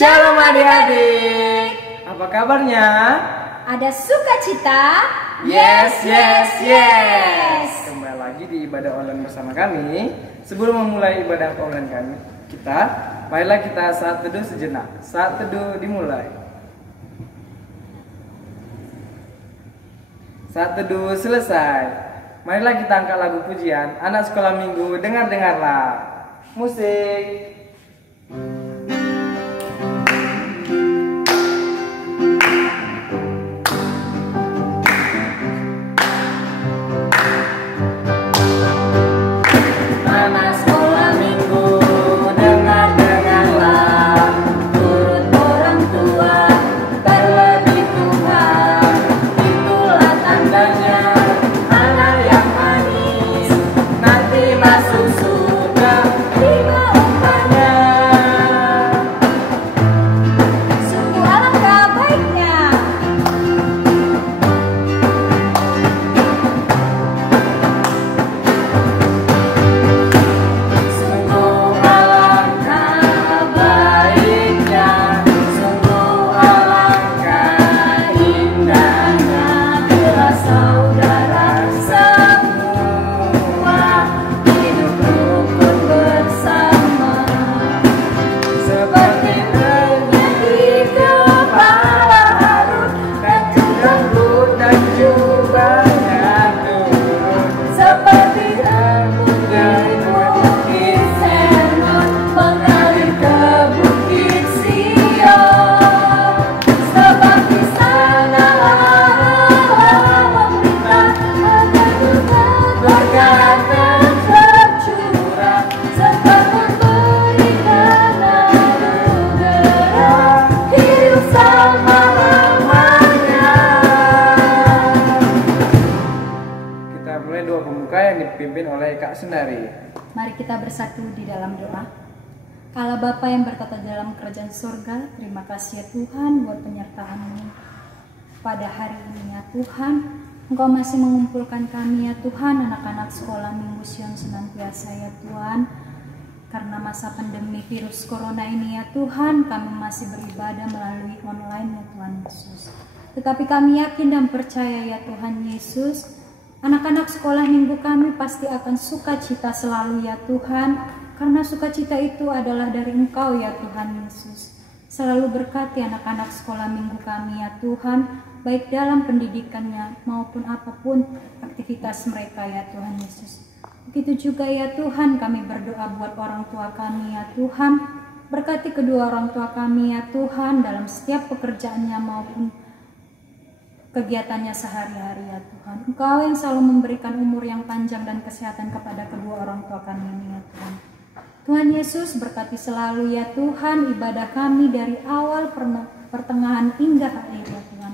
Shalom adik-adik, apa kabarnya? Ada sukacita? Yes, yes, yes. Kembali lagi di ibadah online bersama kami. Sebelum memulai ibadah online kita, marilah kita saat teduh sejenak. Saat teduh dimulai. Saat teduh selesai, marilah kita angkat lagu pujian anak sekolah minggu. Dengar-dengarlah musik. Mari kita bersatu di dalam doa. Allah Bapa yang bertata dalam kerajaan surga, terima kasih ya Tuhan buat penyertaan-Mu pada hari ini ya Tuhan. Engkau masih mengumpulkan kami ya Tuhan, anak-anak sekolah Minggu Sion senantiasa ya Tuhan. Karena masa pandemi virus corona ini ya Tuhan, kami masih beribadah melalui online ya Tuhan Yesus. Tetapi kami yakin dan percaya ya Tuhan Yesus, anak-anak sekolah minggu kami pasti akan sukacita selalu ya Tuhan, karena sukacita itu adalah dari Engkau ya Tuhan Yesus. Selalu berkati anak-anak sekolah minggu kami ya Tuhan, baik dalam pendidikannya maupun apapun aktivitas mereka ya Tuhan Yesus. Begitu juga ya Tuhan, kami berdoa buat orang tua kami ya Tuhan, berkati kedua orang tua kami ya Tuhan dalam setiap pekerjaannya maupun kegiatannya sehari-hari ya Tuhan. Engkau yang selalu memberikan umur yang panjang dan kesehatan kepada kedua orang tua kami ini ya Tuhan. Tuhan Yesus berkati selalu ya Tuhan ibadah kami dari awal pertengahan hingga akhir ya Tuhan.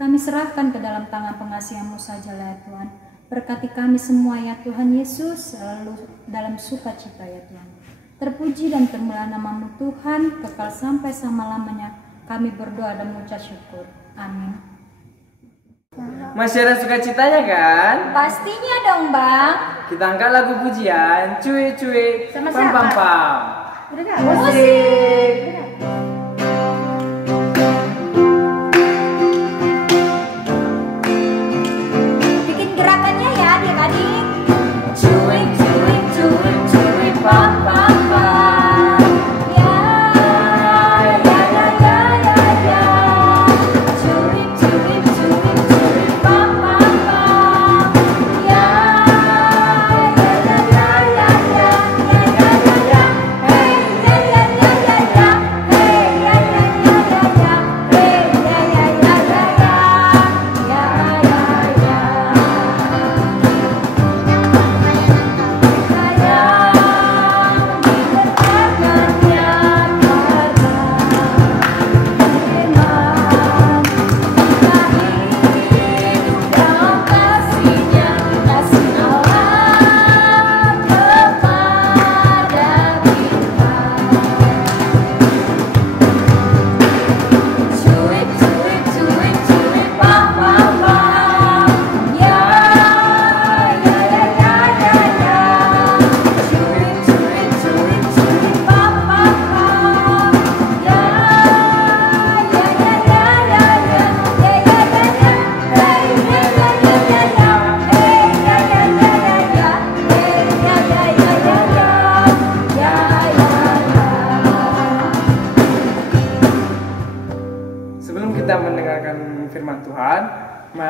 Kami serahkan ke dalam tangan pengasihan-Mu saja ya Tuhan. Berkati kami semua ya Tuhan Yesus selalu dalam sukacita ya Tuhan. Terpuji dan termulia nama-Mu Tuhan, kekal sampai selama-lamanya. Kami berdoa dan mengucap syukur. Amin. Masih ada sukacitanya kan? Pastinya dong Bang. Kita angkat lagu pujian, cuy, Sama pam pam siapa? pam. Udah gak? Musik. Bikin gerakannya ya adik-adik. Cuy, pam pam pam. Ya, ya, ya, ya, ya, ya. Cuy, pam pam pam. Ya, ya, ya, ya, ya, ya, ya, ya, ya. Hey, ya, ya, ya, ya, ya.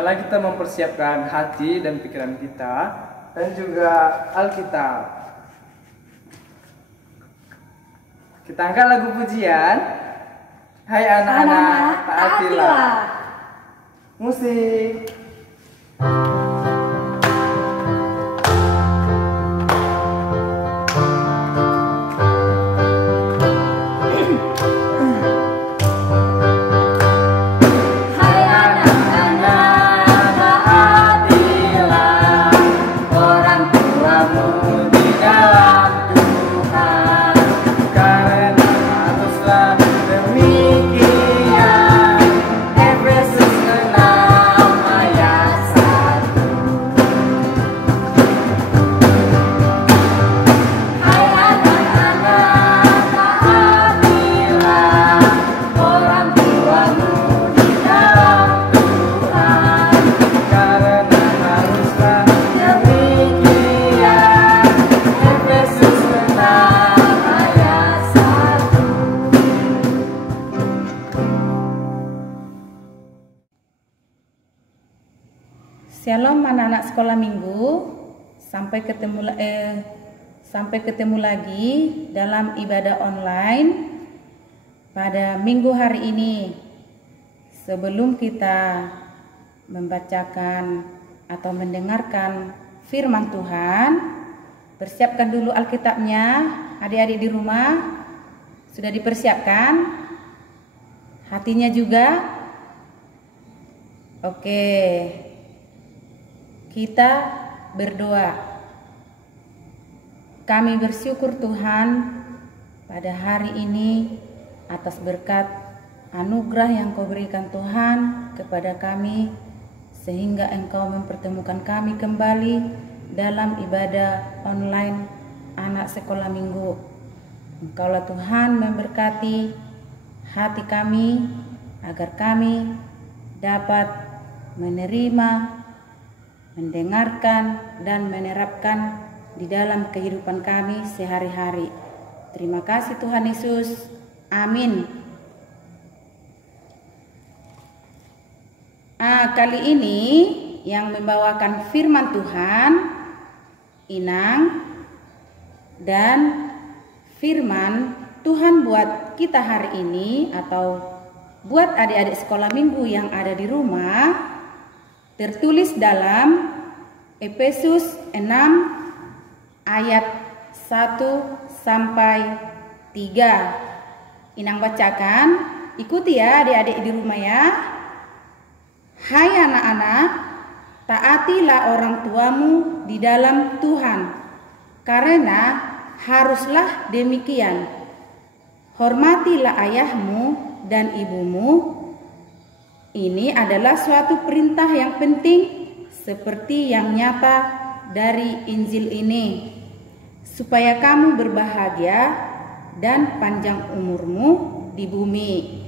Marilah kita mempersiapkan hati dan pikiran kita dan juga Alkitab. Kita angkat lagu pujian. Hai anak-anak, taatilah. Musik. Shalom anak-anak sekolah minggu, sampai ketemu lagi dalam ibadah online pada minggu hari ini. Sebelum kita membacakan atau mendengarkan firman Tuhan, persiapkan dulu Alkitabnya. Adik-adik di rumah sudah dipersiapkan? Hatinya juga? Oke. Kita berdoa. Kami bersyukur Tuhan pada hari ini atas berkat anugerah yang Kau berikan Tuhan kepada kami, sehingga Engkau mempertemukan kami kembali dalam ibadah online anak sekolah minggu. Engkaulah Tuhan memberkati hati kami agar kami dapat menerima, mendengarkan dan menerapkan di dalam kehidupan kami sehari-hari. Terima kasih Tuhan Yesus. Amin. Kali ini yang membawakan firman Tuhan Inang, dan firman Tuhan buat kita hari ini atau buat adik-adik sekolah minggu yang ada di rumah tertulis dalam Efesus 6 ayat 1 sampai 3. Inang bacakan, ikuti ya adik-adik di rumah ya. Hai anak-anak, taatilah orang tuamu di dalam Tuhan, karena haruslah demikian. Hormatilah ayahmu dan ibumu. Ini adalah suatu perintah yang penting seperti yang nyata dari Injil ini, supaya kamu berbahagia dan panjang umurmu di bumi.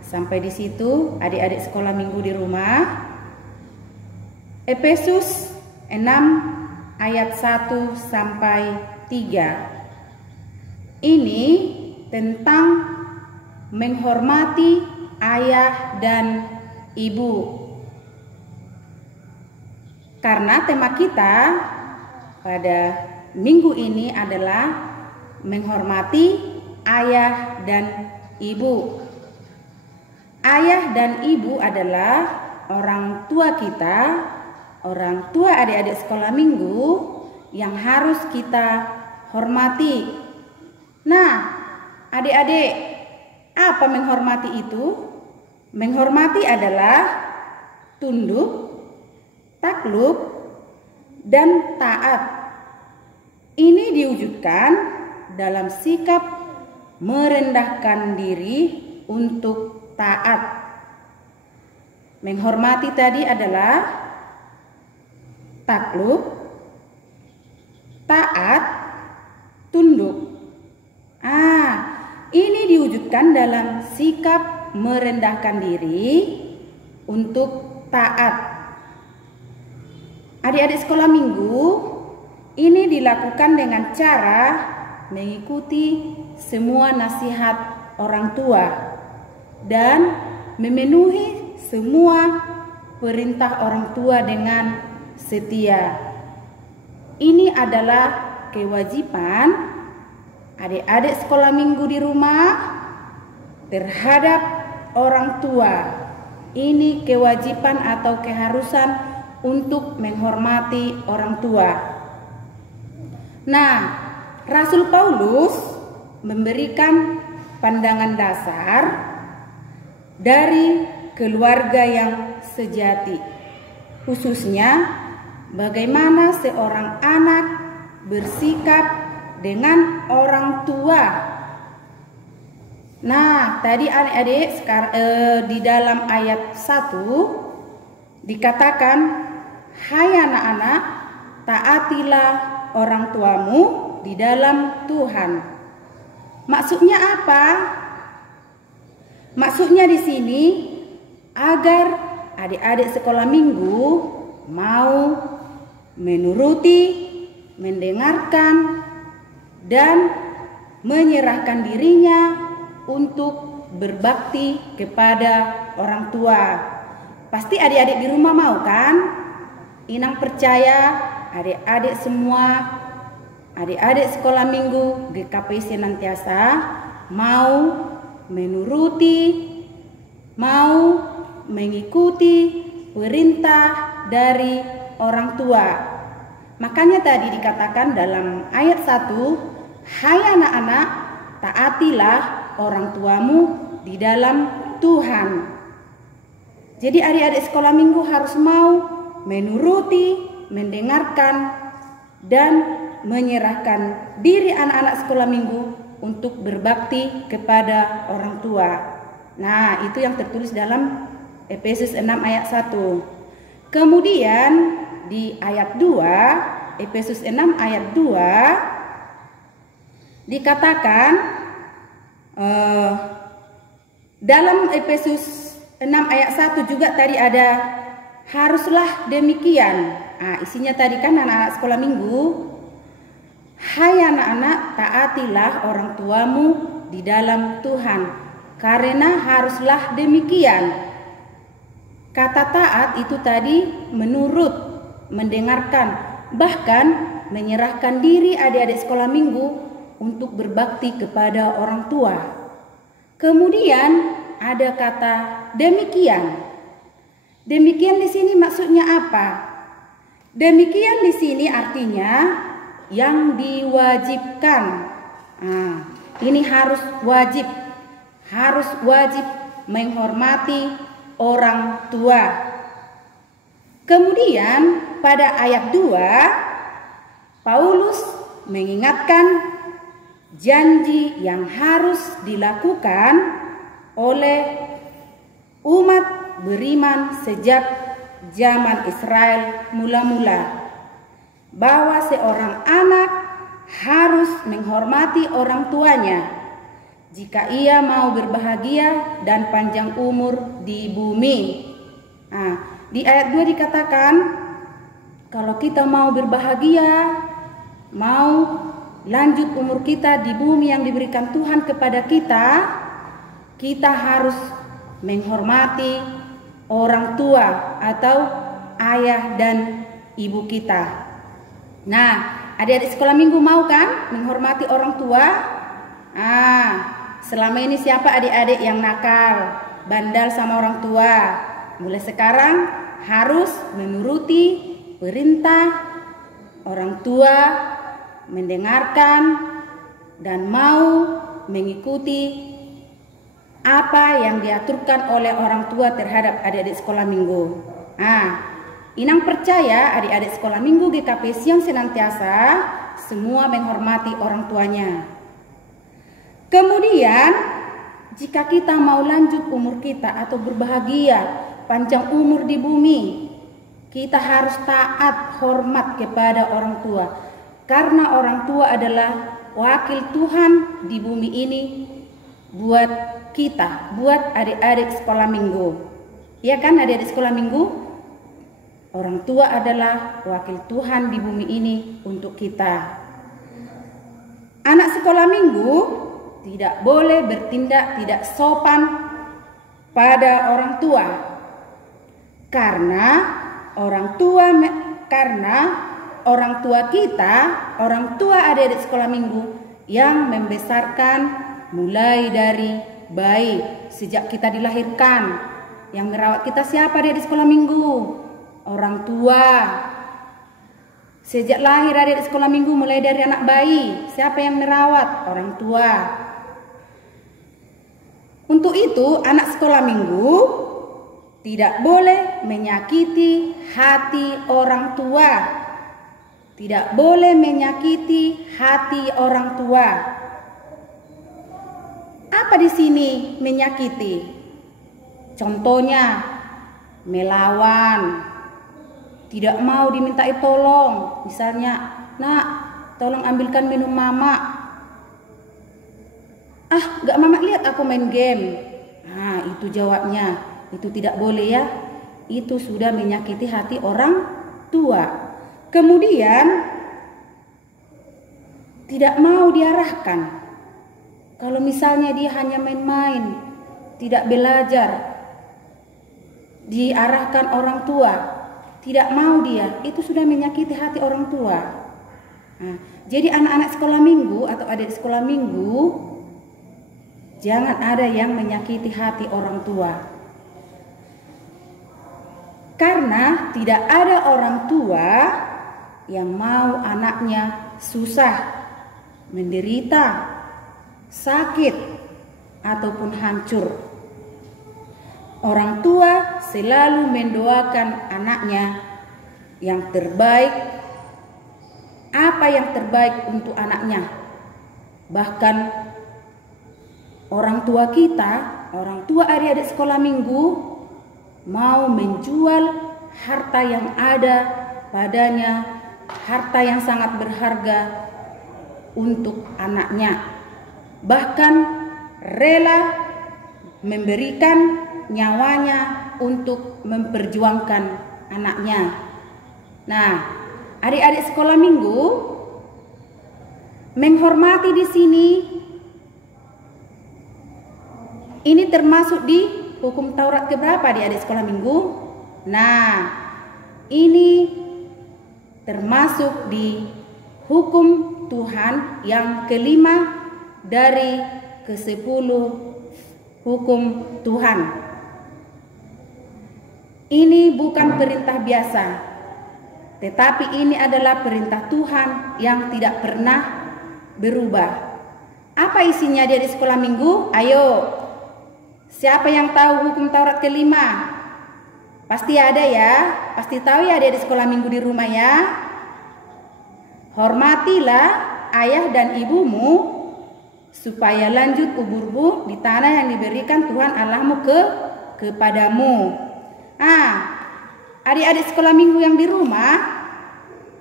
Sampai di situ adik-adik sekolah minggu di rumah. Efesus 6 ayat 1 sampai 3. Ini tentang menghormati ayah dan ibu. Karena tema kita pada minggu ini adalah menghormati ayah dan ibu. Ayah dan ibu adalah orang tua kita, orang tua adik-adik sekolah minggu yang harus kita hormati. Nah, adik-adik, apa menghormati itu? Menghormati adalah tunduk, takluk, dan taat. Ini diwujudkan dalam sikap merendahkan diri untuk taat. Menghormati tadi adalah takluk, taat, tunduk. Ini diwujudkan dalam sikap merendahkan diri untuk taat. Adik-adik sekolah minggu, ini dilakukan dengan cara mengikuti semua nasihat orang tua dan memenuhi semua perintah orang tua dengan setia. Ini adalah kewajiban adik-adik sekolah minggu di rumah terhadap orang tua. Ini kewajiban atau keharusan untuk menghormati orang tua. Nah, Rasul Paulus memberikan pandangan dasar dari keluarga yang sejati, khususnya bagaimana seorang anak bersikap dengan orang tua. Nah, tadi adik-adik di dalam ayat 1 dikatakan, "Hai anak-anak, taatilah orang tuamu di dalam Tuhan." Maksudnya apa? Maksudnya di sini agar adik-adik sekolah minggu mau menuruti, mendengarkan, dan menyerahkan dirinya untuk berbakti kepada orang tua. Pasti adik-adik di rumah mau kan? Inang percaya adik-adik semua, adik-adik sekolah minggu GKP senantiasa mau menuruti, mau mengikuti perintah dari orang tua. Makanya tadi dikatakan dalam ayat 1, "Hai anak-anak, taatilah orang tuamu di dalam Tuhan." Jadi adik-adik sekolah minggu harus mau menuruti, mendengarkan, dan menyerahkan diri anak-anak sekolah minggu untuk berbakti kepada orang tua. Nah, itu yang tertulis dalam Efesus 6 ayat 1. Kemudian di ayat 2, Efesus 6 ayat 2 dikatakan dalam Efesus 6 ayat 1 juga tadi ada haruslah demikian. Nah, isinya tadi kan anak-anak sekolah minggu, "Hai anak-anak, taatilah orang tuamu di dalam Tuhan, karena haruslah demikian." Kata taat itu tadi menurut, mendengarkan, bahkan menyerahkan diri adik-adik sekolah minggu untuk berbakti kepada orang tua. Kemudian ada kata demikian. Demikian di sini maksudnya apa? Demikian di sini artinya yang diwajibkan. Nah, ini harus wajib menghormati orang tua. Kemudian pada ayat 2 Paulus mengingatkan janji yang harus dilakukan oleh umat beriman sejak zaman Israel mula-mula, bahwa seorang anak harus menghormati orang tuanya jika ia mau berbahagia dan panjang umur di bumi. Nah, di ayat 2 dikatakan kalau kita mau berbahagia, mau lanjut umur kita di bumi yang diberikan Tuhan kepada kita, kita harus menghormati orang tua atau ayah dan ibu kita. Nah, adik-adik sekolah minggu mau kan menghormati orang tua? Selama ini siapa adik-adik yang nakal, bandal sama orang tua? Mulai sekarang harus menuruti perintah orang tua, mendengarkan dan mau mengikuti apa yang diaturkan oleh orang tua terhadap adik-adik sekolah minggu. Inang percaya adik-adik sekolah minggu GKP Sion senantiasa semua menghormati orang tuanya. Kemudian jika kita mau lanjut umur kita atau berbahagia panjang umur di bumi, kita harus taat hormat kepada orang tua, karena orang tua adalah wakil Tuhan di bumi ini buat kita, buat adik-adik sekolah minggu. Ya kan adik-adik sekolah minggu? Orang tua adalah wakil Tuhan di bumi ini untuk kita. Anak sekolah minggu tidak boleh bertindak tidak sopan pada orang tua. Karena orang tua kita, orang tua adik-adik sekolah minggu yang membesarkan mulai dari bayi sejak kita dilahirkan. Yang merawat kita siapa adik-adik sekolah minggu? Orang tua. Sejak lahir adik-adik sekolah minggu mulai dari anak bayi, siapa yang merawat? Orang tua. Untuk itu anak sekolah minggu tidak boleh menyakiti hati orang tua. Tidak boleh menyakiti hati orang tua. Apa di sini menyakiti? Contohnya melawan, tidak mau dimintai tolong. Misalnya, "Nak, tolong ambilkan minum mama." "Ah, gak mama lihat aku main game." Nah, itu jawabnya. Itu tidak boleh ya. Itu sudah menyakiti hati orang tua. Kemudian tidak mau diarahkan. Kalau misalnya dia hanya main-main, tidak belajar, diarahkan orang tua, tidak mau dia, itu sudah menyakiti hati orang tua. Nah, jadi anak-anak sekolah minggu atau adik sekolah minggu, jangan ada yang menyakiti hati orang tua. Karena tidak ada orang tua yang mau anaknya susah, menderita, sakit, ataupun hancur. Orang tua selalu mendoakan anaknya yang terbaik, apa yang terbaik untuk anaknya. Bahkan orang tua kita, orang tua adik-adik sekolah minggu, mau menjual harta yang ada padanya, harta yang sangat berharga untuk anaknya. Bahkan rela memberikan nyawanya untuk memperjuangkan anaknya. Nah, adik-adik sekolah minggu, menghormati di sini ini termasuk di hukum Taurat keberapa adik-adik sekolah minggu? Nah, ini termasuk di hukum Tuhan yang kelima dari ke-10 hukum Tuhan. Ini bukan perintah biasa, tetapi ini adalah perintah Tuhan yang tidak pernah berubah. Apa isinya dia di sekolah minggu? Ayo, siapa yang tahu hukum Taurat kelima? Pasti ada ya, pasti tahu ya dia di sekolah minggu di rumah ya. Hormatilah ayah dan ibumu supaya lanjut uburmu di tanah yang diberikan Tuhan Allahmu kepadamu. Adik-adik sekolah minggu yang di rumah,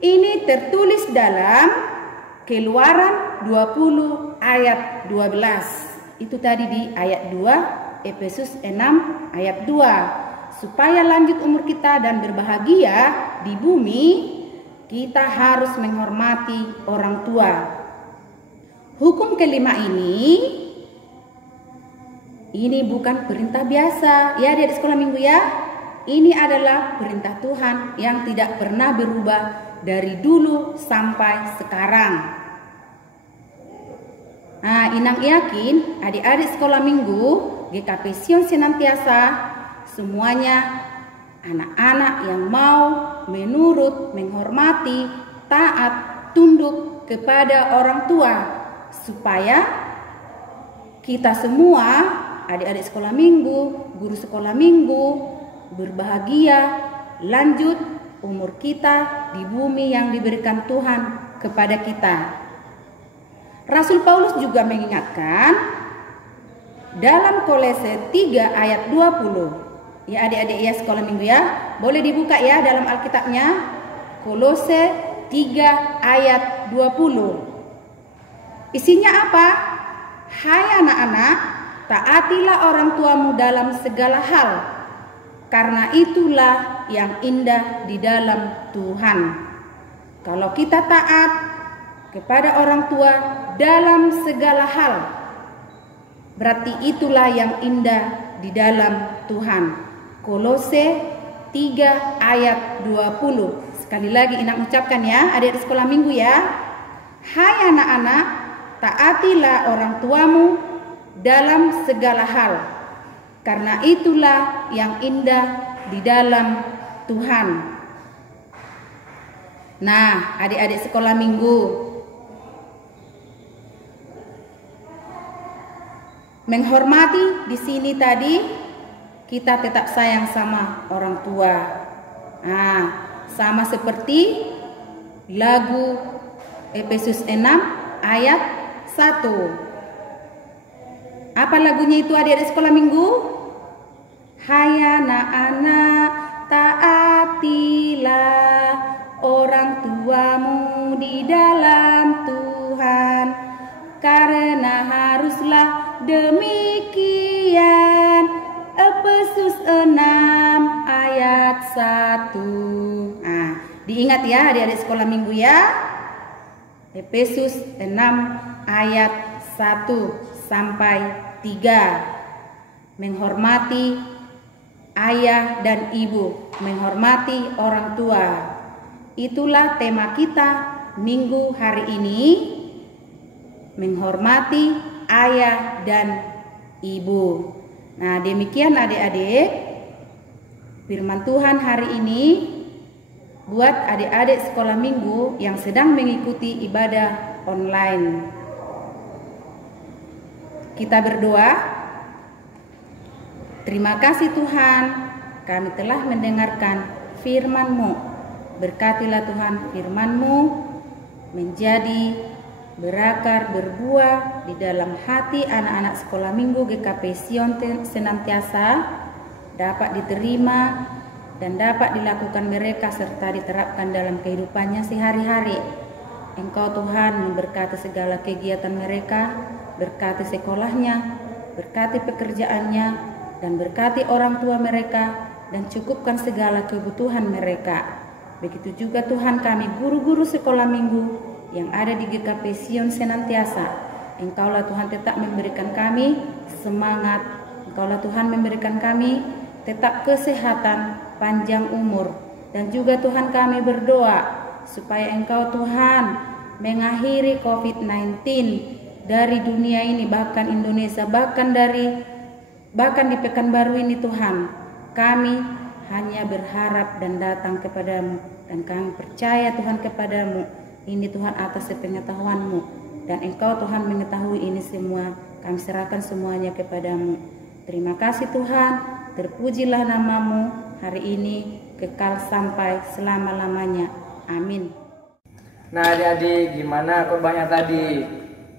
ini tertulis dalam Keluaran 20 ayat 12. Itu tadi di ayat 2, Efesus 6 ayat 2. Supaya lanjut umur kita dan berbahagia di bumi, kita harus menghormati orang tua. Hukum kelima ini bukan perintah biasa ya adik-adik sekolah minggu ya. Ini adalah perintah Tuhan yang tidak pernah berubah dari dulu sampai sekarang. Nah, Inang yakin adik-adik sekolah minggu GKP Sion Senantiasa semuanya anak-anak yang mau menurut, menghormati, taat, tunduk kepada orang tua, supaya kita semua adik-adik sekolah minggu, guru sekolah minggu berbahagia, lanjut umur kita di bumi yang diberikan Tuhan kepada kita. Rasul Paulus juga mengingatkan dalam Kolose 3 ayat 20. Ya adik-adik ya sekolah minggu ya, boleh dibuka ya dalam Alkitabnya. Kolose 3 ayat 20. Isinya apa? Hai anak-anak, taatilah orang tuamu dalam segala hal, karena itulah yang indah di dalam Tuhan. Kalau kita taat kepada orang tua dalam segala hal, berarti itulah yang indah di dalam Tuhan. Kolose 3 ayat 20. Sekali lagi Inang ucapkan ya, adik di sekolah minggu ya. Hai anak-anak, taatilah orang tuamu dalam segala hal, karena itulah yang indah di dalam Tuhan. Nah, adik-adik sekolah minggu, menghormati di sini tadi kita tetap sayang sama orang tua. Nah, sama seperti lagu Efesus 6 ayat 1. Apa lagunya itu adik-adik sekolah minggu? Hai anak-anak, taatilah orang tuamu di dalam Tuhan, karena haruslah demikian. Efesus 6 ayat 1. Nah, diingat ya adik-adik sekolah minggu ya. Efesus 6 ayat 1 sampai 3. Menghormati ayah dan ibu, menghormati orang tua. Itulah tema kita minggu hari ini. Menghormati ayah dan ibu. Nah, demikian adik-adik firman Tuhan hari ini buat adik-adik sekolah minggu yang sedang mengikuti ibadah online. Kita berdoa. Terima kasih Tuhan, kami telah mendengarkan firman-Mu. Berkatilah Tuhan firman-Mu menjadi berakar, berbuah di dalam hati anak-anak sekolah minggu GKP Sion senantiasa dapat diterima dan dapat dilakukan mereka serta diterapkan dalam kehidupannya sehari-hari. Engkau Tuhan memberkati segala kegiatan mereka, berkati sekolahnya, berkati pekerjaannya, dan berkati orang tua mereka, dan cukupkan segala kebutuhan mereka. Begitu juga Tuhan kami guru-guru sekolah minggu yang ada di GKP Sion senantiasa. Engkaulah Tuhan tetap memberikan kami semangat. Engkaulah Tuhan memberikan kami tetap kesehatan, panjang umur. Dan juga Tuhan kami berdoa supaya Engkau Tuhan mengakhiri COVID-19 dari dunia ini, bahkan Indonesia, bahkan di Pekanbaru ini Tuhan. Kami hanya berharap dan datang kepadamu, dan kami percaya Tuhan kepadamu. Ini Tuhan atas pengetahuan-Mu, dan Engkau Tuhan mengetahui ini semua. Kami serahkan semuanya kepadamu. Terima kasih Tuhan, terpujilah nama-Mu hari ini kekal sampai selama-lamanya. Amin. Nah adik-adik, gimana khotbahnya tadi?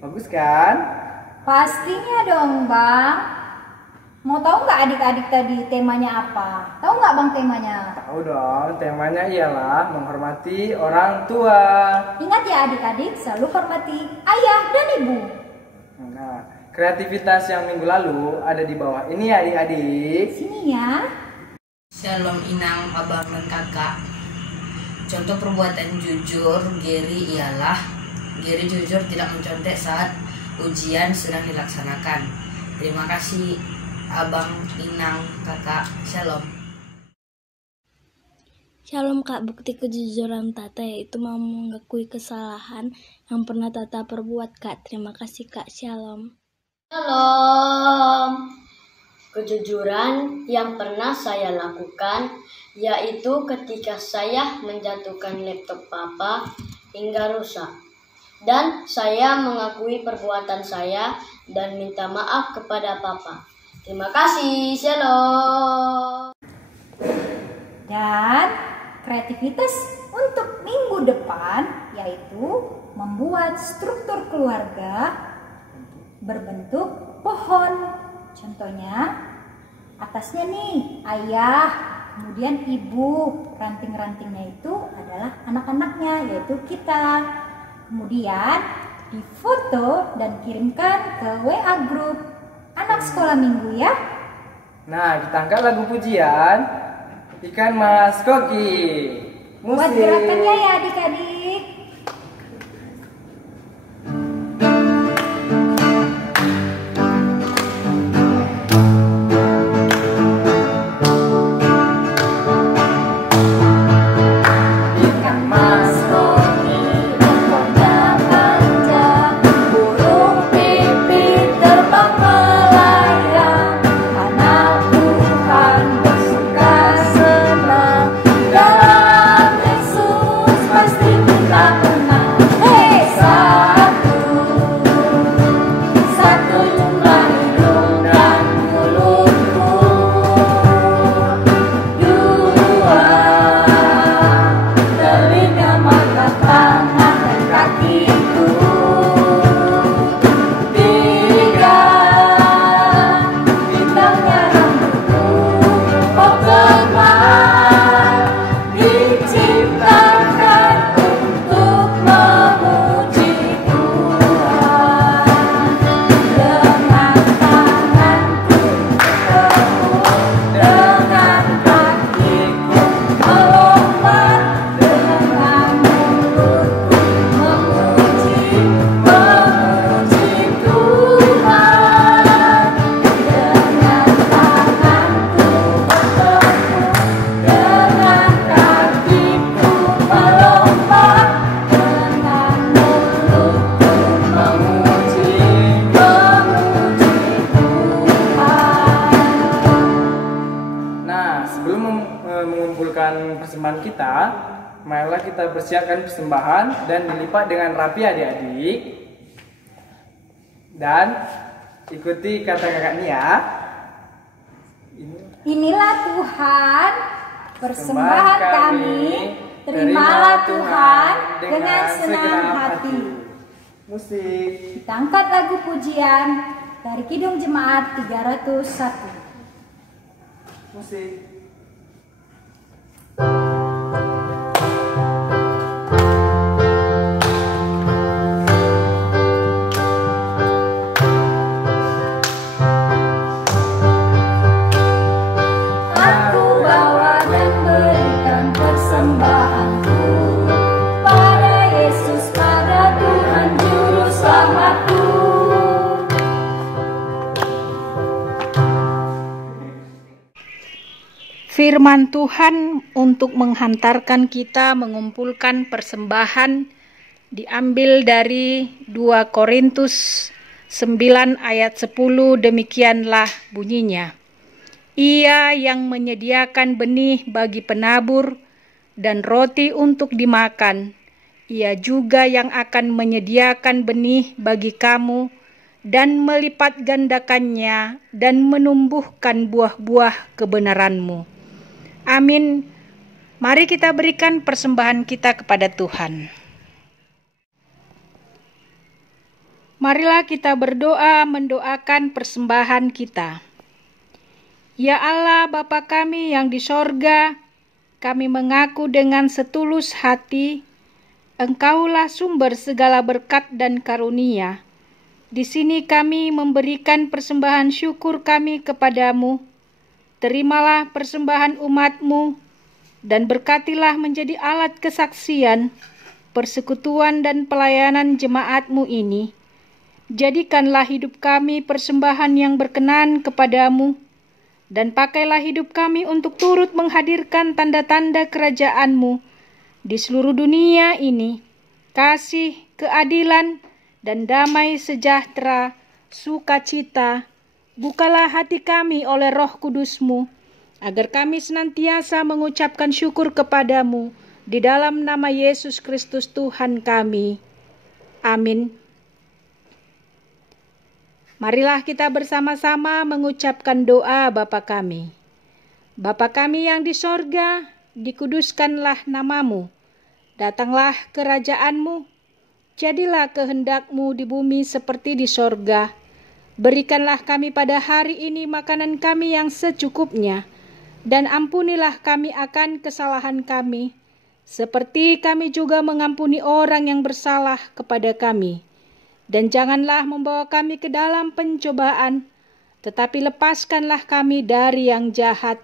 Bagus kan? Pastinya dong Bang. Mau tahu nggak adik-adik tadi temanya apa? Tahu nggak Bang temanya? Tahu dong, temanya ialah menghormati orang tua. Ingat ya adik-adik, selalu hormati ayah dan ibu. Nah, kreativitas yang minggu lalu ada di bawah ini ya adik-adik. Sini ya. Shalom Inang, abang dan kakak. Contoh perbuatan jujur Geri ialah Geri jujur tidak mencontek saat ujian sedang dilaksanakan. Terima kasih abang, Inang, kakak. Shalom. Shalom Kak, bukti kejujuran Tata yaitu mau mengakui kesalahan yang pernah Tata perbuat Kak. Terima kasih Kak, Shalom. Shalom. Kejujuran yang pernah saya lakukan yaitu ketika saya menjatuhkan laptop papa hingga rusak. Dan saya mengakui perbuatan saya dan minta maaf kepada papa. Terima kasih, shalom. Dan kreativitas untuk minggu depan yaitu membuat struktur keluarga berbentuk pohon. Contohnya atasnya nih ayah, kemudian ibu, ranting-rantingnya itu adalah anak-anaknya yaitu kita. Kemudian difoto dan kirimkan ke WA grup anak sekolah minggu ya. Nah, kita angkat lagu pujian Ikan Mas Koki. Buat gerakannya ya adik-adik. kita persiapkan persembahan dan dilipat dengan rapi adik-adik. Dan ikuti kata kakak Nia. Inilah Tuhan, persembahan kami. Terimalah Tuhan dengan senang hati. Musik. Kita angkat lagu pujian dari Kidung Jemaat 301. Musik. Firman Tuhan untuk menghantarkan kita mengumpulkan persembahan diambil dari 2 Korintus 9 ayat 10, demikianlah bunyinya. Ia yang menyediakan benih bagi penabur dan roti untuk dimakan, ia juga yang akan menyediakan benih bagi kamu dan melipat gandakannya dan menumbuhkan buah-buah kebenaranmu. Amin. Mari kita berikan persembahan kita kepada Tuhan. Marilah kita berdoa mendoakan persembahan kita. Ya Allah Bapa kami yang di sorga, kami mengaku dengan setulus hati, Engkaulah sumber segala berkat dan karunia. Di sini kami memberikan persembahan syukur kami kepadamu. Terimalah persembahan umat-Mu dan berkatilah menjadi alat kesaksian, persekutuan dan pelayanan jemaat-Mu ini. Jadikanlah hidup kami persembahan yang berkenan kepadamu, dan pakailah hidup kami untuk turut menghadirkan tanda-tanda kerajaan-Mu di seluruh dunia ini. Kasih, keadilan, dan damai sejahtera, sukacita, bukalah hati kami oleh Roh Kudus-Mu, agar kami senantiasa mengucapkan syukur kepadamu di dalam nama Yesus Kristus Tuhan kami. Amin. Marilah kita bersama-sama mengucapkan doa Bapa kami. Bapa kami yang di sorga, dikuduskanlah namamu. Datanglah kerajaan-Mu, jadilah kehendak-Mu di bumi seperti di sorga. Berikanlah kami pada hari ini makanan kami yang secukupnya, dan ampunilah kami akan kesalahan kami, seperti kami juga mengampuni orang yang bersalah kepada kami. Dan janganlah membawa kami ke dalam pencobaan, tetapi lepaskanlah kami dari yang jahat,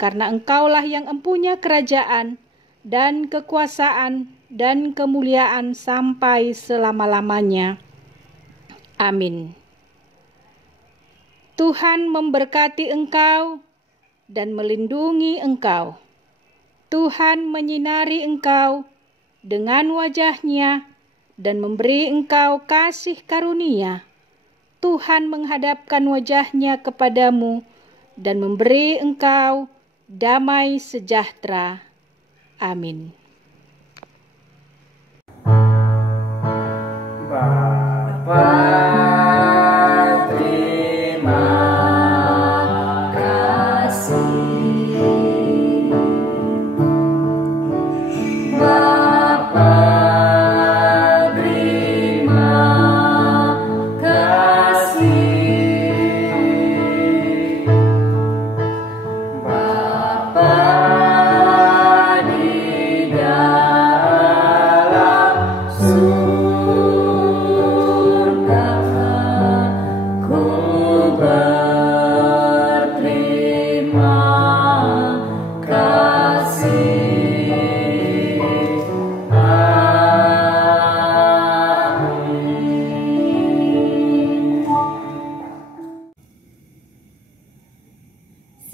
karena Engkaulah yang empunya kerajaan, dan kekuasaan, dan kemuliaan sampai selama-lamanya. Amin. Tuhan memberkati engkau dan melindungi engkau. Tuhan menyinari engkau dengan wajah-Nya dan memberi engkau kasih karunia. Tuhan menghadapkan wajah-Nya kepadamu dan memberi engkau damai sejahtera. Amin. Bapa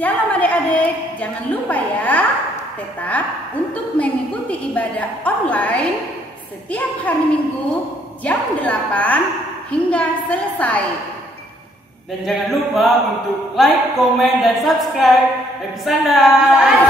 Shalom adik-adik, jangan lupa ya, tetap untuk mengikuti ibadah online setiap hari Minggu jam 8 hingga selesai. Dan jangan lupa untuk like, komen, dan subscribe. Happy Sunday!